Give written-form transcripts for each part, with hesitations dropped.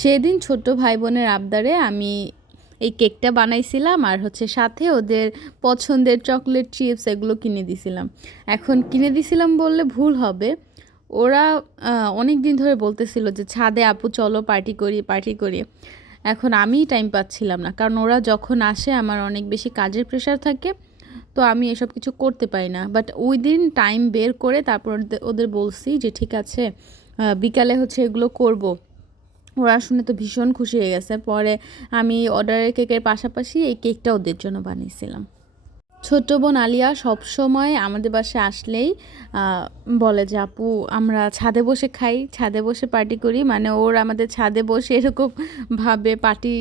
সেদিন ছোট ভাই বোনের আবদারে আমি এই কেকটা বানাইছিলাম আর হচ্ছে সাথে ওদের পছন্দের চকলেট চিপস এগুলো কিনে দিছিলাম। এখন কিনে দিছিলাম বললে ভুল হবে, ওরা অনেক দিন ধরে বলতেছিল যে ছাদে আপু চলো পার্টি করি পার্টি করি। এখন আমি টাইম পাচ্ছিলাম না, কারণ ওরা যখন আসে আমার অনেক বেশি কাজের প্রেশার থাকে, তো আমি এসব কিছু করতে পারি না। বাট ওই দিন টাইম বের করে তারপর ওদের বলছি যে ঠিক আছে বিকালে হচ্ছে এগুলো করব। ওরা শুনে তো ভীষণ খুশি হয়ে গেছে। পরে আমি অর্ডারের কেকের পাশাপাশি এই কেকটা ওদের জন্য বানিয়েছিলাম। ছোট বোন আলিয়া সবসময় আমাদের বাসায় আসলেই বলে যে আপু আমরা ছাদে বসে খাই, ছাদে বসে পার্টি করি। মানে ওর আমাদের ছাদে বসে এরকম ভাবে পার্টি,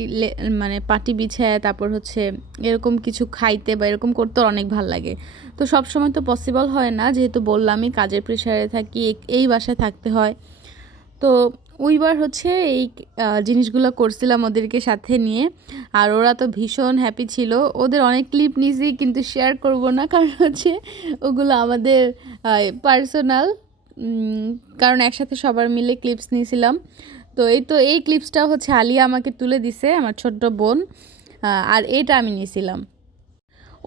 মানে পার্টি বিছায় তারপর হচ্ছে এরকম কিছু খাইতে বা এরকম করতে ওর অনেক ভাল লাগে। তো সবসময় তো পসিবল হয় না, যেহেতু বললামই কাজের প্রেশারে থাকি, এই বাসায় থাকতে হয়। তো ওইবার হচ্ছে এই জিনিসগুলো করছিলাম ওদেরকে সাথে নিয়ে, আর ওরা তো ভীষণ হ্যাপি ছিল। ওদের অনেক ক্লিপ নিয়েছি কিন্তু শেয়ার করব না, কারণ হচ্ছে ওগুলো আমাদের পার্সোনাল, কারণ একসাথে সবার মিলে ক্লিপস নিয়েছিলাম। তো এই ক্লিপসটা হচ্ছে আলিয়া আমাকে তুলে দিছে, আমার ছোট্ট বোন, আর এটা আমি নিয়েছিলাম।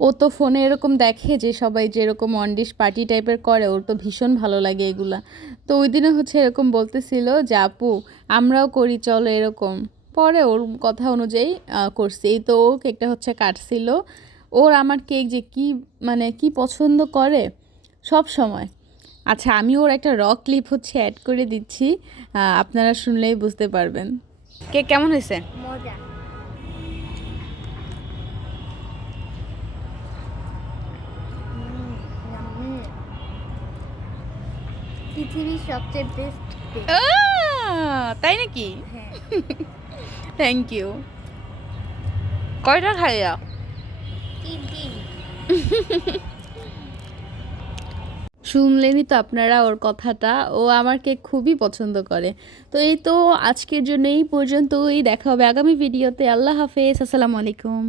ও তো ফোনে এরকম দেখে যে সবাই যেরকম অন ডিশ পার্টি টাইপের করে, ওর তো ভীষণ ভালো লাগে এগুলা। তো ওই দিনে হচ্ছে এরকম বলতেছিল যে আপু আমরাও করি চলো এরকম। পরে ওর কথা অনুযায়ী করছি। এই তো ও কেকটা হচ্ছে কাটছিল। ওর আমার কেক যে কি মানে কি পছন্দ করে সব সময়। আচ্ছা, আমি ওর একটা ক্লিপ হচ্ছে অ্যাড করে দিচ্ছি, আপনারা শুনলেই বুঝতে পারবেন। কেক কেমন হয়েছে? মজা। পৃথিবীর সবচেয়ে বেস্ট কেক। তাই নাকি? হ্যাঁ। Thank you. কয়টা খাইয়া? তিন। শুনলেনই তো আপনারা ওর কথাটা, ও আমার কেক খুবই পছন্দ করে। তো এই তো আজকের জন্য এই পর্যন্তই, দেখা হবে আগামী ভিডিওতে। আল্লাহ হাফেজ, আসসালামু আলাইকুম।